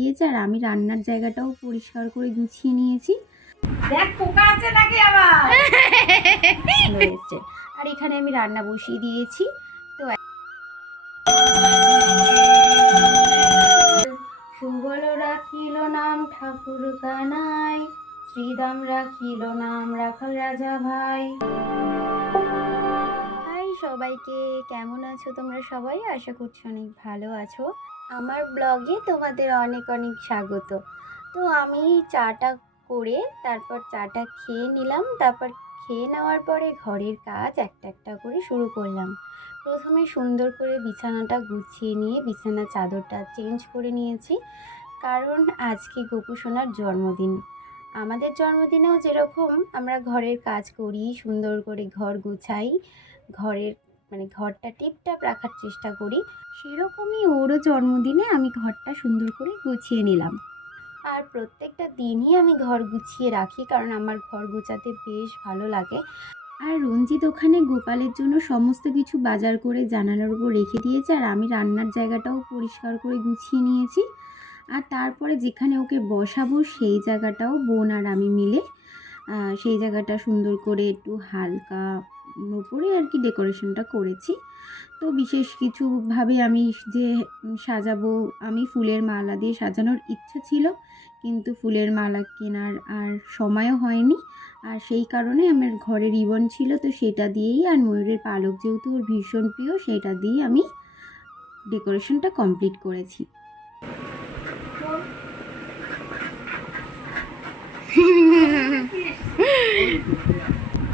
দিয়েছে আর আমি রান্নার জায়গাটাও পরিষ্কার করে গুছিয়ে নিয়েছি। দেখ পোকা আছে নাকি আবার এসছে। আর এখানে আমি রান্না বসিয়ে দিয়েছি। তো সুবল রাখিল নাম ঠাকুর কানাই, শ্রীদাম রাখিল নাম রাখাল রাজা ভাই। হাই সবাইকে, কেমন আছো তোমরা সবাই? আশা করছি অনেক ভালো আছো। আমার ব্লগে তোমাদের অনেক অনেক স্বাগত। তো আমি চাটা করে তারপর চাটা খেয়ে নিলাম। তারপর খেয়ে নেওয়ার পরে ঘরের কাজ একটা একটা করে শুরু করলাম। প্রথমে সুন্দর করে বিছানাটা গুছিয়ে নিয়ে বিছানার চাদরটা চেঞ্জ করে নিয়েছি, কারণ আজকে গোপু সোনার জন্মদিন। আমাদের জন্মদিনেও যেরকম আমরা ঘরের কাজ করি, সুন্দর করে ঘর গুছাই, ঘরের ঘরটা টিপটাপ রাখার চেষ্টা করি, সেরকমই ওরও জন্মদিনে আমি ঘরটা সুন্দর করে গুছিয়ে নিলাম। আর প্রত্যেকটা দিনই আমি ঘর গুছিয়ে রাখি, কারণ আমার ঘর গোছাতে বেশ ভালো লাগে। আর রঞ্জিত ওখানে গোপালের জন্য সমস্ত কিছু বাজার করে জানালার উপর রেখে দিয়েছে, আর আমি রান্নার জায়গাটাও পরিষ্কার করে গুছিয়ে নিয়েছি। আর তারপরে যেখানে ওকে বসাবো সেই জায়গাটাও বোন আর আমি মিলে সেই জায়গাটা সুন্দর করে একটু হালকা উপরে আর কি ডেকোরেশনটা করেছি। তো বিশেষ কিছুভাবে আমি যে সাজাবো, আমি ফুলের মালা দিয়ে সাজানোর ইচ্ছা ছিল, কিন্তু ফুলের মালা কেনার আর সময়ও হয়নি। আর সেই কারণে আমার ঘরে রিবন ছিল, তো সেটা দিয়েই আর ময়ূরের পালক যেহেতু ওর ভীষণ প্রিয়, সেটা দিয়েই আমি ডেকোরেশনটা কমপ্লিট করেছি।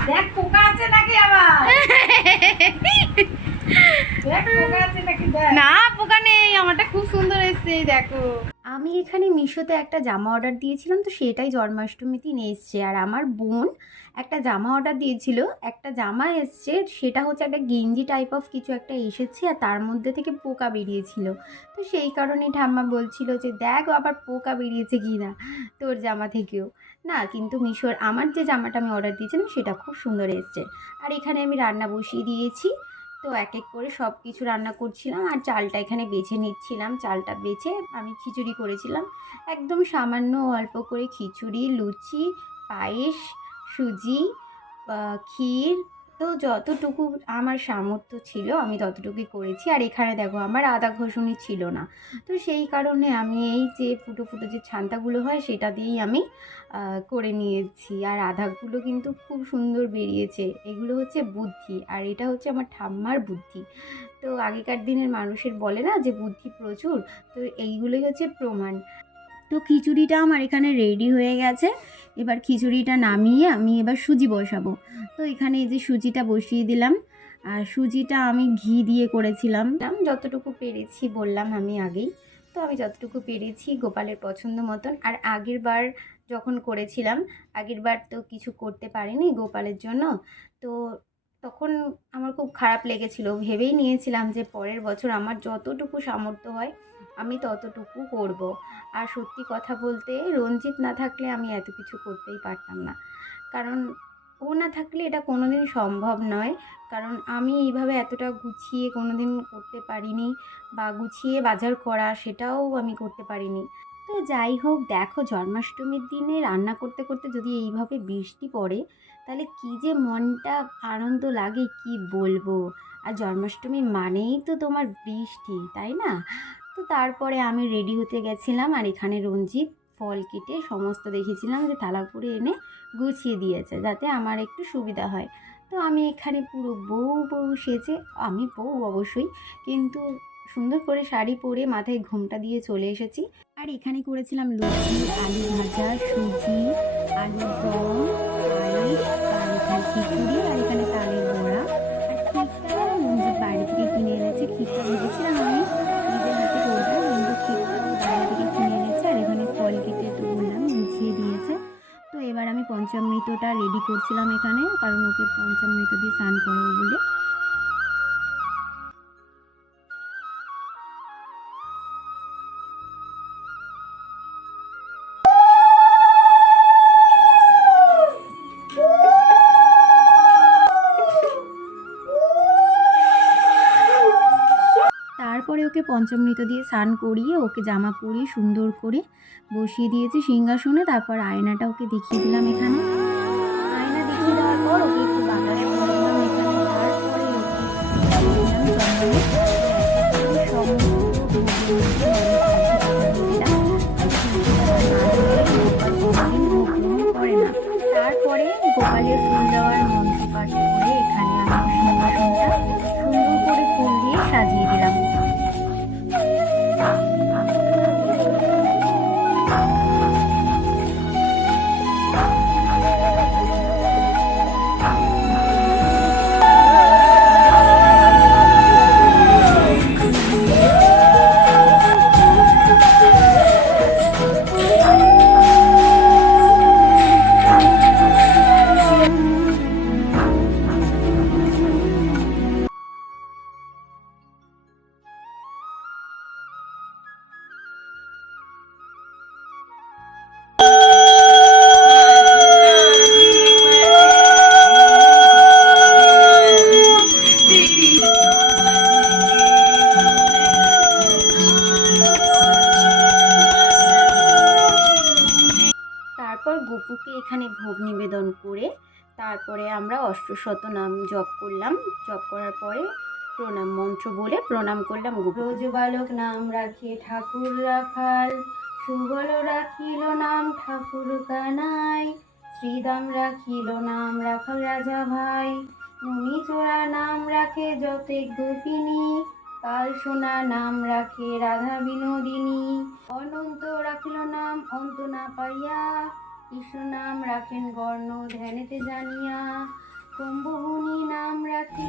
দেখ পোকা আছে নাকি আবার দেখ পোকা আছে নাকি দেখ। না, পোকা নেই, আমারটা খুব সুন্দর এসেছে, দেখো। আমি এখানে মিশোতে একটা জামা অর্ডার দিয়েছিলাম, তো সেটাই জন্মাষ্টমীর দিন এসছে। আর আমার বোন একটা জামা অর্ডার দিয়েছিল, একটা জামা এসছে, সেটা হচ্ছে একটা গেঞ্জি টাইপ অফ কিছু একটা এসেছে, আর তার মধ্যে থেকে পোকা বেরিয়েছিল। তো সেই কারণে ঠাম্মা বলছিল যে দেখ আবার পোকা বেরিয়েছে কি না তোর জামা থেকেও। না, কিন্তু মিশোর আমার যে জামাটা আমি অর্ডার দিয়েছিলাম সেটা খুব সুন্দর এসছে। আর এখানে আমি রান্না বসিয়ে দিয়েছি। তো এক এক করে সব কিছু রান্না করছিলাম, আর চালটা এখানে বেছে নিচ্ছিলাম। চালটা বেছে আমি খিচুড়ি করেছিলাম, একদম সামান্য অল্প করে খিচুড়ি, লুচি, পায়েস, সুজি, ক্ষীর। তো যতটুকু আমার সামর্থ্য ছিল আমি ততটুকুই করেছি। আর এখানে দেখো আমার আদা ঘষুনি ছিল না, তো সেই কারণে আমি এই যে ফুটো ফুটো যে ছান্তাগুলো হয় সেটা দিয়েই আমি করে নিয়েছি। আর আদাগুলো কিন্তু খুব সুন্দর বেরিয়েছে। এগুলো হচ্ছে বুদ্ধি, আর এটা হচ্ছে আমার ঠাম্মার বুদ্ধি। তো আগেকার দিনের মানুষের বলে না যে বুদ্ধি প্রচুর, তো এইগুলোই হচ্ছে প্রমাণ। তো খিচুড়িটা আমার এখানে রেডি হয়ে গেছে। এবার খিচুড়িটা নামিয়ে আমি এবার সুজি বসাবো। তো এখানে এই যে সুজিটা বসিয়ে দিলাম। আর সুজিটা আমি ঘি দিয়ে করেছিলাম, যতটুকু পেরেছি বললাম আমি আগেই। তো আমি যতটুকু পেরেছি গোপালের পছন্দ মতন। আর আগের বার যখন করেছিলাম, আগের বার তো কিছু করতে পারিনি গোপালের জন্য, তো তখন আমার খুব খারাপ লেগেছিল। ভেবেই নিয়েছিলাম যে পরের বছর আমার যতটুকু সামর্থ্য হয় আমি ততটুকু করব। আর সত্যি কথা বলতে রঞ্জিত না থাকলে আমি এত কিছু করতেই পারতাম না, কারণ ও না থাকলে এটা কোনো দিন সম্ভব নয়। কারণ আমি এইভাবে এতটা গুছিয়ে কোনো দিন করতে পারিনি, বা গুছিয়ে বাজার করা সেটাও আমি করতে পারিনি। তো যাই হোক, দেখো জন্মাষ্টমীর দিনে রান্না করতে করতে যদি এইভাবে বৃষ্টি পড়ে, তাহলে কী যে মনটা আনন্দ লাগে কি বলবো। আর জন্মাষ্টমী মানেই তো তোমার বৃষ্টি, তাই না? তো তারপরে আমি রেডি হতে গেছিলাম, আর এখানে রঞ্জিত ফল কেটে সমস্ত দেখেছিলাম যে থালা করে এনে গুছিয়ে দিয়েছে, যাতে আমার একটু সুবিধা হয়। তো আমি এখানে পুরো বউ বউ সেজে, আমি বউ অবশ্যই, কিন্তু সুন্দর করে শাড়ি পরে মাথায় ঘোমটা দিয়ে চলে এসেছি। আর এখানে করেছিলাম লুচি, আলু ভাজা, সুজি, আলুর দম, পায়েস, আর এখানে খিচুড়ি, আর এখানে তালের বড়া। আর ক্ষীরটা রঞ্জিত বাইরে থেকে কিনে এনেছে। ক্ষীরটা ভেবেছিলাম আমি নিজের হাতে করবো, কিন্তু ক্ষীরটা ও বাইরে থেকে কিনে এনেছে। আর এখানে ফল কেটে তো বললাম গুছিয়ে দিয়েছে। তো এবার আমি পঞ্চামৃতটা রেডি করছিলাম এখানে, কারণ ওকে পঞ্চামৃত দিয়ে স্নান করাবো বলে। তারপরে ওকে পঞ্চামৃত দিয়ে স্নান করিয়ে ওকে জামা পরিয়ে সুন্দর করে বসিয়ে দিয়েছি সিংহাসনে। তারপর আয়নাটা ওকে দেখিয়ে দিলাম এখানে। আয়না দেখিয়ে দেওয়ার পর ওকে একটু বাতাস করে দিলাম এখানে। তারপরে ওকে দিয়ে দিলাম চন্দনের সমস্ত ভোগের মধ্যে অনেক দিয়ে দিলাম। ভোগ গ্রহণ করে না। তারপরে গোপালের ফুল দেওয়ার মন্ত্র পাঠ করে এখানে আমি সিংহাসনটা সুন্দর করে ফুল দিয়ে সাজিয়ে দিলাম। তারপর গোপুকে এখানে ভোগ নিবেদন করে তারপরে আমরা অষ্টশত নাম জপ করলাম। জপ করার পরে প্রণাম মন্ত্র বলে প্রণাম করলাম। ব্রজ বালক নাম রাখে ঠাকুর রাখাল, সুবল রাখিল নাম ঠাকুর কানাই, শ্রীদাম রাখিল নাম রাখাল রাজা ভাই, ননী চোরা নাম রাখে যতে গোপিনী, কাল সোনা নাম রাখে রাধা বিনোদিনী, অনন্ত রাখিল নাম অন্ত না পাইয়া, কৃষ্ণ নাম রাখেন গর্ণ ধ্যানেতে জানিয়া, কুম্ভভূনি নাম রাখে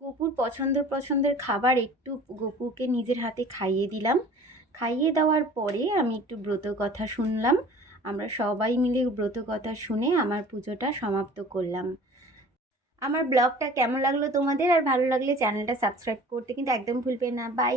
গপুর পছন্দের খাবার একটু গপুকে নিজের হাতে খাইয়ে দিলাম। খাইয়ে দেওয়ার পরে আমি একটু ব্রত কথা শুনলাম। আমরা সবাই মিলে ব্রত কথা শুনে আমার পুজোটা সমাপ্ত করলাম। আমার ব্লগটা কেমন লাগলো তোমাদের, আর ভালো লাগলে চ্যানেলটা সাবস্ক্রাইব করতে কিন্তু একদম ভুলবে না। বাই।